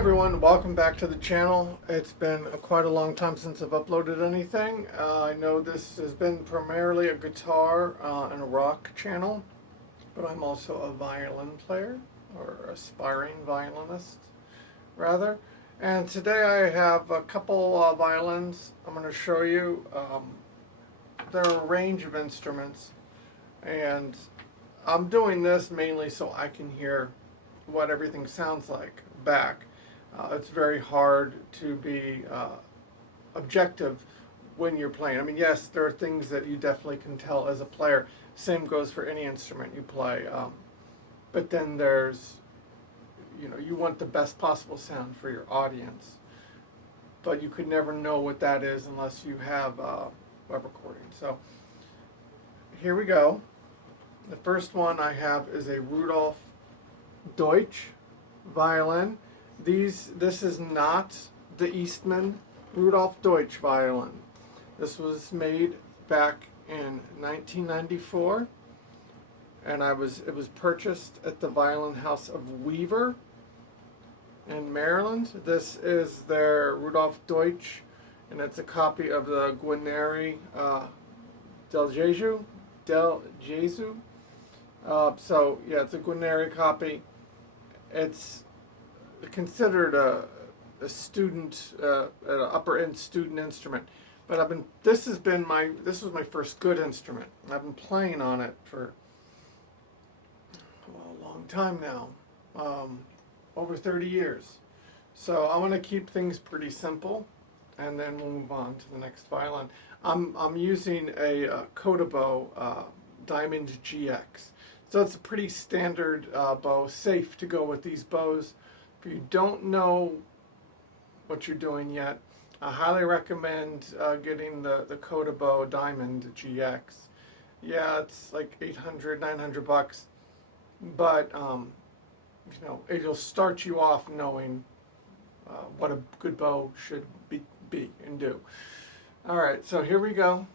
everyone, welcome back to the channel. It's been quite a long time since I've uploaded anything. I know this has been primarily a guitar and a rock channel, but I'm also a violin player, or aspiring violinist rather. And today I have a couple violins I'm going to show you. There are a range of instruments, and I'm doing this mainly so I can hear what everything sounds like back. It's very hard to be objective when you're playing. I mean, yes, there are things that you definitely can tell as a player. Same goes for any instrument you play. But then there's, you want the best possible sound for your audience. But you could never know what that is unless you have a recording. So here we go. The first one I have is a Rudoulf Doetsch violin. This is not the Eastman Rudoulf Doetsch violin. This was made back in 1994, and it was purchased at the Violin House of Weaver in Maryland. This is their Rudoulf Doetsch, and it's a copy of the Guarneri del Gesù. So yeah, it's a Guarneri copy. It's considered a student, an upper end student instrument, but this was my first good instrument. I've been playing on it for a long time now, over 30 years. So I want to keep things pretty simple, and then we'll move on to the next violin. I'm using a Kodabow Diamond GX. So it's a pretty standard bow, safe to go with these bows. If you don't know what you're doing yet, I highly recommend getting the Kodabow Diamond GX. Yeah, it's like 800, 900 bucks, but it'll start you off knowing what a good bow should be and do. All right, so here we go,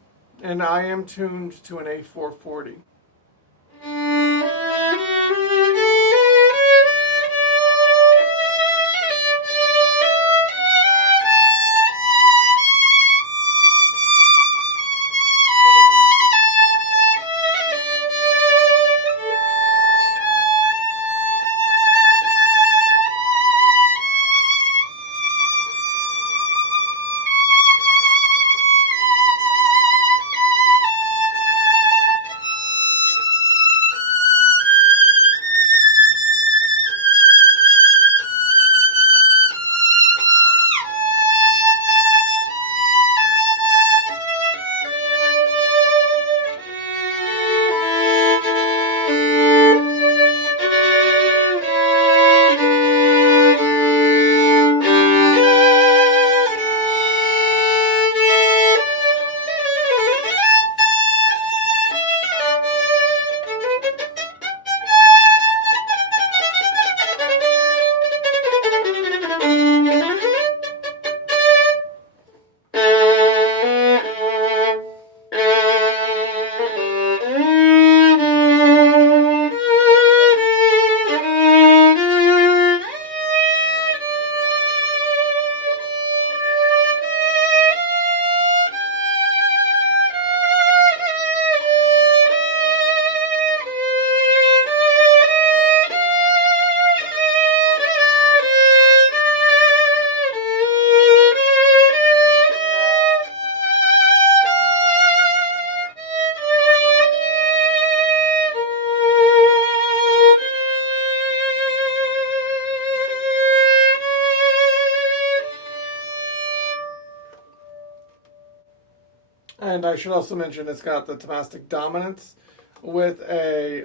and I am tuned to an A440. And I should also mention it's got the Tomastic dominance with a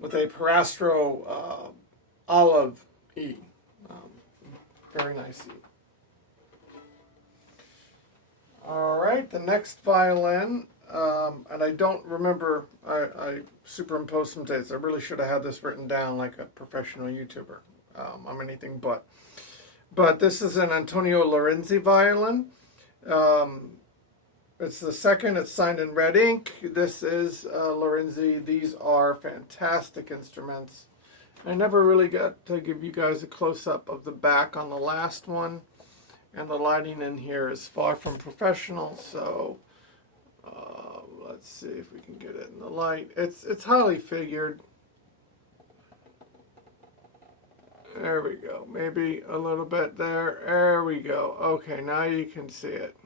Parastro olive E. Very nice E. All right, the next violin, and I don't remember, I superimposed some dates. I really should have had this written down like a professional YouTuber. I'm anything but. But this is an Antonio Lorenzi violin. It's the second. It's signed in red ink. This is Lorenzi. These are fantastic instruments. I never really got to give you guys a close-up of the back on the last one, and the lighting in here is far from professional, so let's see if we can get it in the light. It's highly figured. There we go. Maybe a little bit there. There we go. Okay, now you can see it.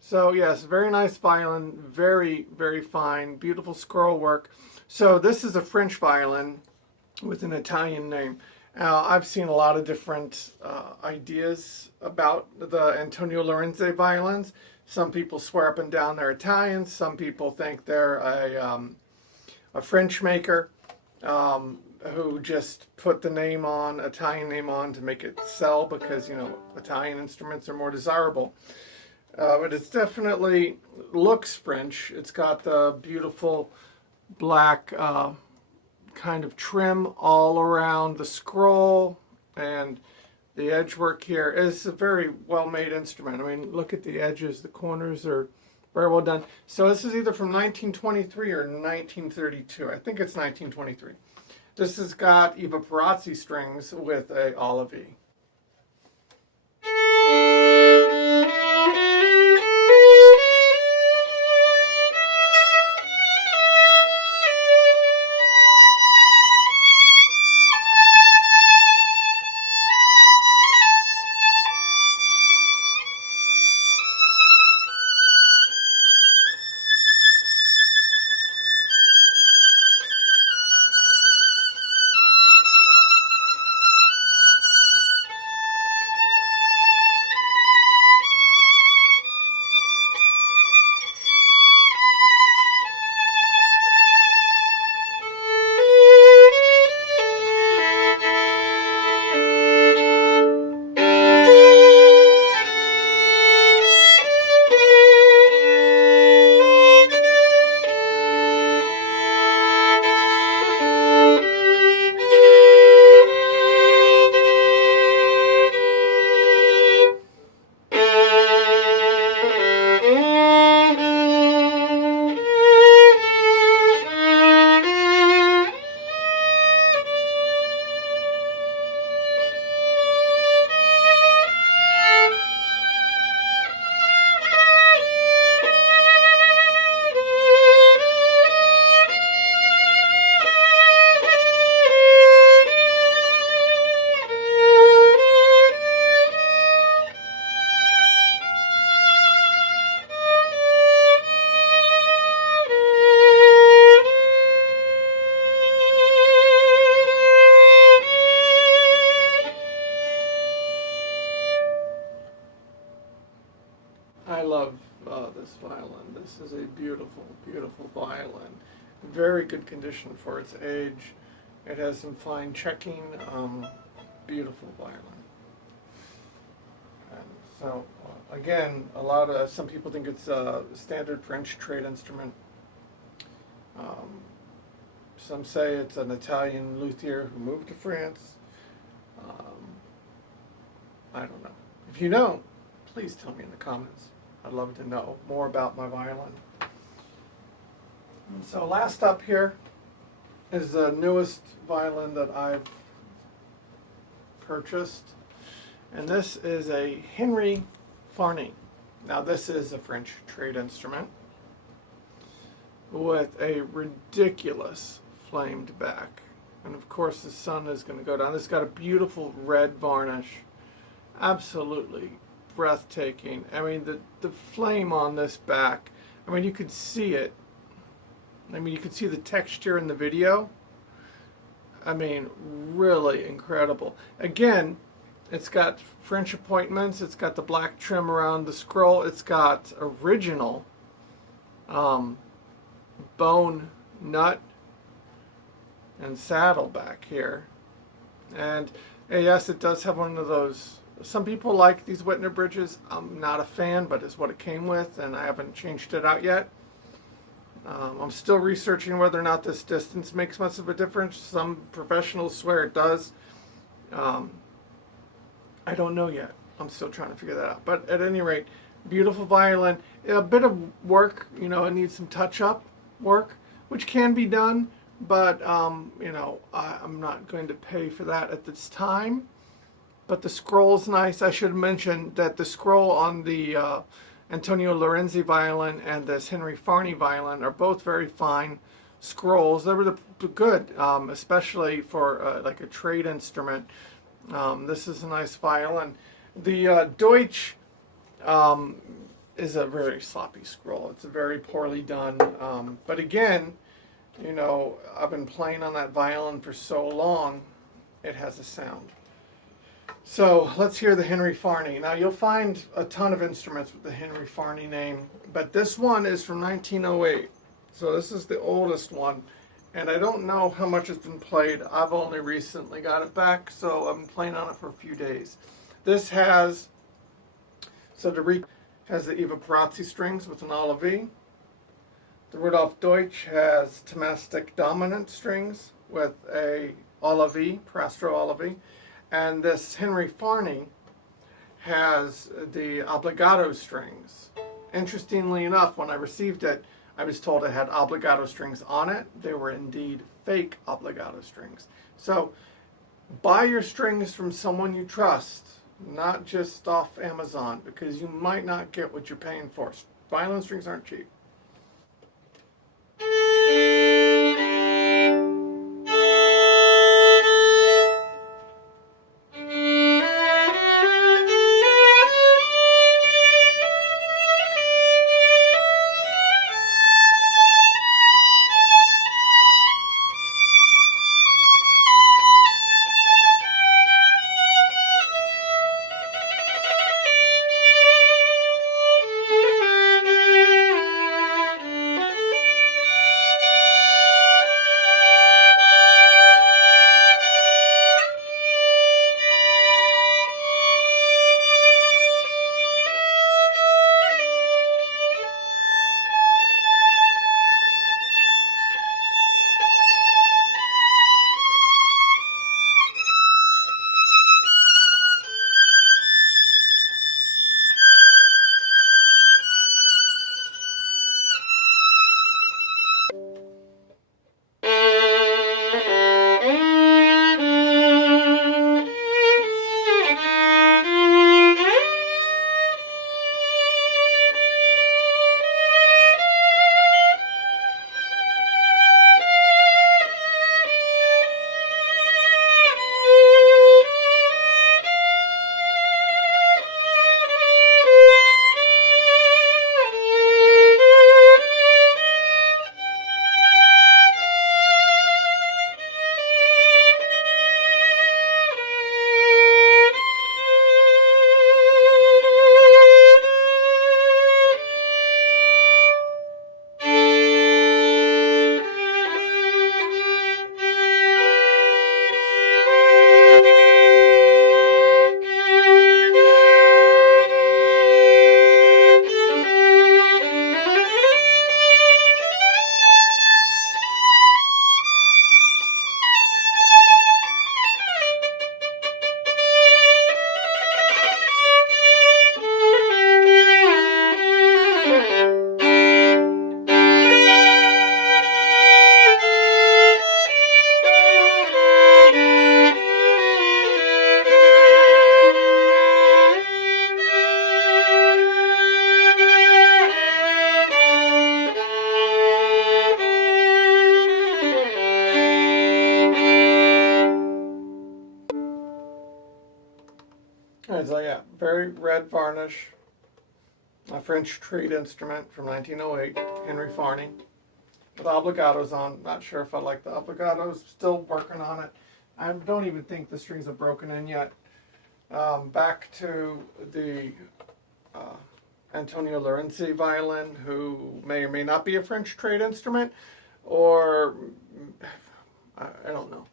So yes, very nice violin, very, very fine, beautiful scroll work. So this is a French violin with an Italian name. I've seen a lot of different ideas about the Antonio Lorenzi violins. Some people swear up and down they're Italian. Some people think they're a French maker who just put the name on, Italian name on, to make it sell because, you know, Italian instruments are more desirable. But it's definitely looks French. It's got the beautiful black kind of trim all around the scroll, and the edge work here is a very well made instrument. I mean, look at the edges, the corners are very well done. So this is either from 1923 or 1932. I think it's 1923. This has got Eva Perazzi strings with a Olive. I love this violin. This is a beautiful, beautiful violin. Very good condition for its age. It has some fine checking. Beautiful violin. And so, again, some people think it's a standard French trade instrument. Some say it's an Italian luthier who moved to France. I don't know. If you know, please tell me in the comments. I'd love to know more about my violin. And so last up here is the newest violin that I've purchased. And this is a Henri Farny. Now this is a French trade instrument with a ridiculous flamed back. And of course the sun is going to go down. This has got a beautiful red varnish. Absolutely breathtaking. I mean, the flame on this back, I mean, you could see it. I mean, you could see the texture in the video. I mean, really incredible. Again, it's got French appointments. It's got the black trim around the scroll. It's got original bone nut and saddle back here. And yes, it does have one of those. Some people like these Whitner bridges. I'm not a fan, but it's what it came with, and I haven't changed it out yet. I'm still researching whether or not this distance makes much of a difference. Some professionals swear it does. I don't know yet. I'm still trying to figure that out. But at any rate, beautiful violin. A bit of work, you know, it needs some touch-up work, which can be done, but you know, I'm not going to pay for that at this time. But the scroll's nice. I should mention that the scroll on the Antonio Lorenzi violin and this Henri Farny violin are both very fine scrolls. They were good, especially for like a trade instrument. This is a nice violin. The Doetsch is a very sloppy scroll. It's very poorly done. But again, you know, I've been playing on that violin for so long, it has a sound. So let's hear the Henri Farny. Now you'll find a ton of instruments with the Henri Farny name, but this one is from 1908. So this is the oldest one, and I don't know how much has been played. I've only recently got it back, so I've been playing on it for a few days. This has, has the Eva Perazzi strings with an Olive. The Rudoulf Doetsch has Tomastic dominant strings with a Olive, Prastro Olive. And this Henri Farny has the obligato strings. Interestingly enough, when I received it, I was told it had obligato strings on it. They were indeed fake obligato strings. So buy your strings from someone you trust, not just off Amazon, because you might not get what you're paying for. Violin strings aren't cheap. Alright, so yeah, very red varnish, a French trade instrument from 1908, Henri Farny, with obligatos on. Not sure if I like the obligatos, still working on it. I don't even think the strings are broken in yet. Back to the Antonio Lorenzi violin, who may or may not be a French trade instrument, or I don't know,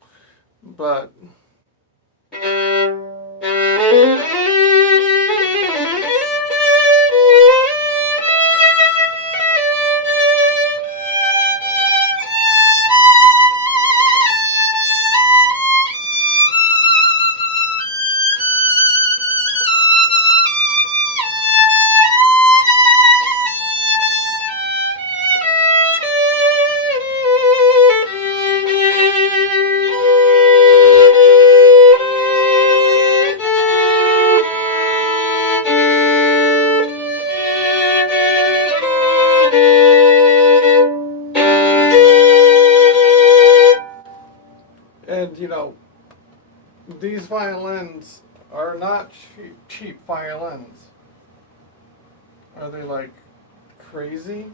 but And you know, these violins are not cheap violins. Are they like crazy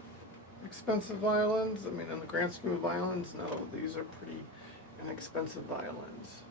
expensive violins? I mean, in the grand scheme of violins, no, these are pretty inexpensive violins.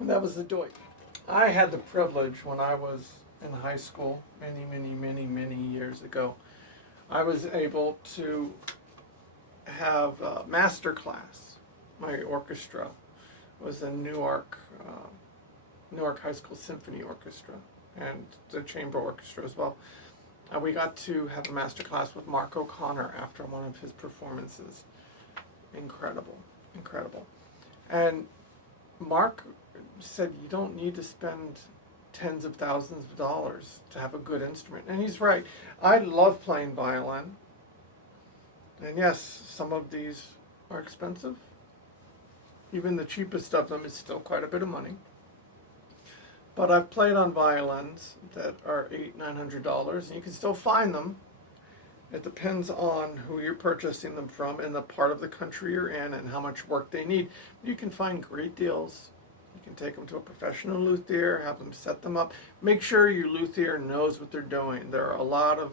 That was the Doetsch. I had the privilege when I was in high school many years ago. I was able to have a master class. My orchestra was the Newark High School Symphony Orchestra and the chamber orchestra as well. We got to have a master class with Mark O'Connor after one of his performances. Incredible, incredible. And Mark said you don't need to spend tens of thousands of dollars to have a good instrument. And he's right. I love playing violin. And yes, some of these are expensive. Even the cheapest of them is still quite a bit of money. But I've played on violins that are $800-900, and you can still find them. It depends on who you're purchasing them from and the part of the country you're in and how much work they need. You can find great deals. You can take them to a professional luthier, have them set them up. Make sure your luthier knows what they're doing. There are a lot of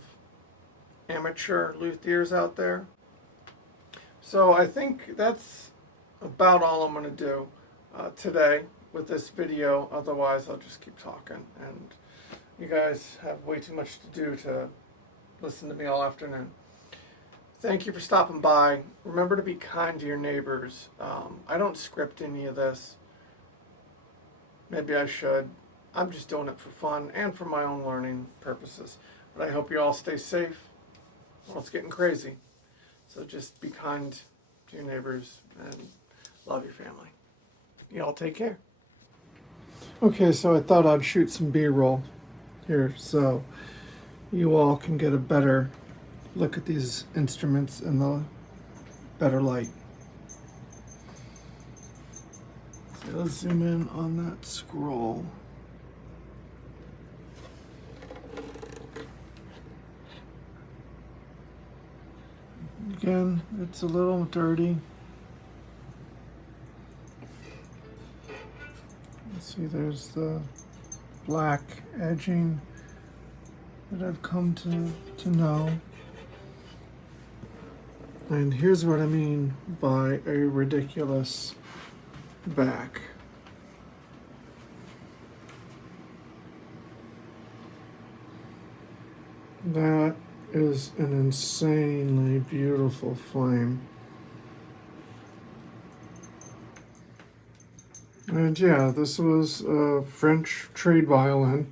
amateur luthiers out there. So I think that's about all I'm going to do today with this video. Otherwise, I'll just keep talking. And you guys have way too much to do to listen to me all afternoon. Thank you for stopping by. Remember to be kind to your neighbors. I don't script any of this. Maybe I should. I'm just doing it for fun and for my own learning purposes. But I hope you all stay safe. Well, it's getting crazy. So just be kind to your neighbors and love your family. You all take care. Okay, so I thought I'd shoot some B-roll here so you all can get a better look at these instruments in the better light. So let's zoom in on that scroll. Again, it's a little dirty. Let's see, there's the black edging that I've come to know. And here's what I mean by a ridiculous back. That is an insanely beautiful flame. And yeah, this was a French trade violin,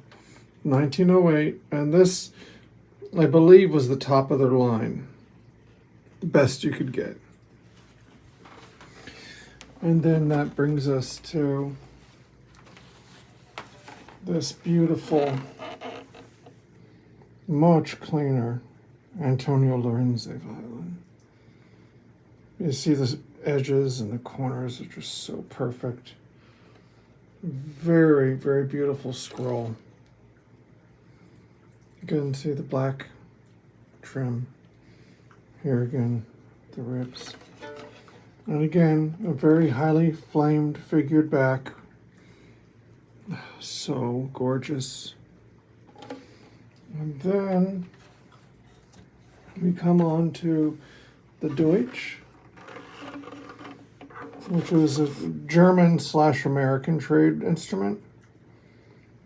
1908, and this, I believe, was the top of their line. The best you could get. And then that brings us to this beautiful, much cleaner Antonio Lorenzi violin. You see the edges and the corners are just so perfect. Very, very beautiful scroll. You can see the black trim. Here again, the ribs. And again, a very highly flamed figured back. So gorgeous. And then we come on to the Doetsch, which was a German/American trade instrument.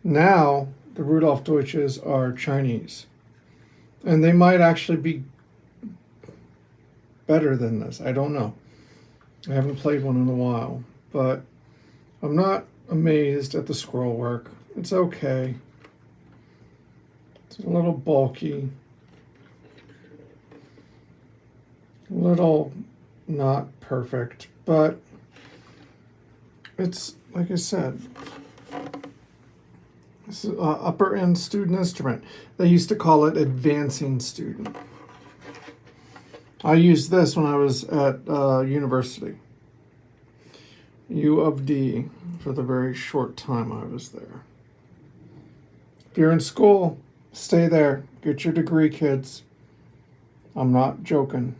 Now, the Rudoulf Doetsches are Chinese. And they might actually be better than this. I don't know. I haven't played one in a while. But I'm not amazed at the scroll work. It's okay. It's a little bulky. A little not perfect. But it's, like I said, this is an upper end student instrument. They used to call it advancing student. I used this when I was at university. U of D, for the very short time I was there. If you're in school, stay there. Get your degree, kids. I'm not joking.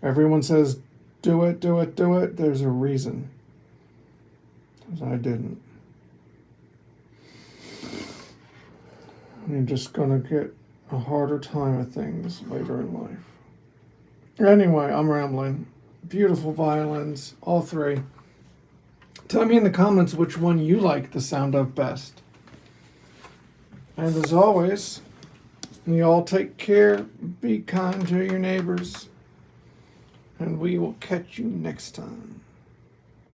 Everyone says, do it, do it, do it. There's a reason. Because I didn't. You're just going to get a harder time of things later in life. Anyway, I'm rambling. Beautiful violins, all three. Tell me in the comments which one you like the sound of best. And as always, you all take care, be kind to your neighbors, and we will catch you next time.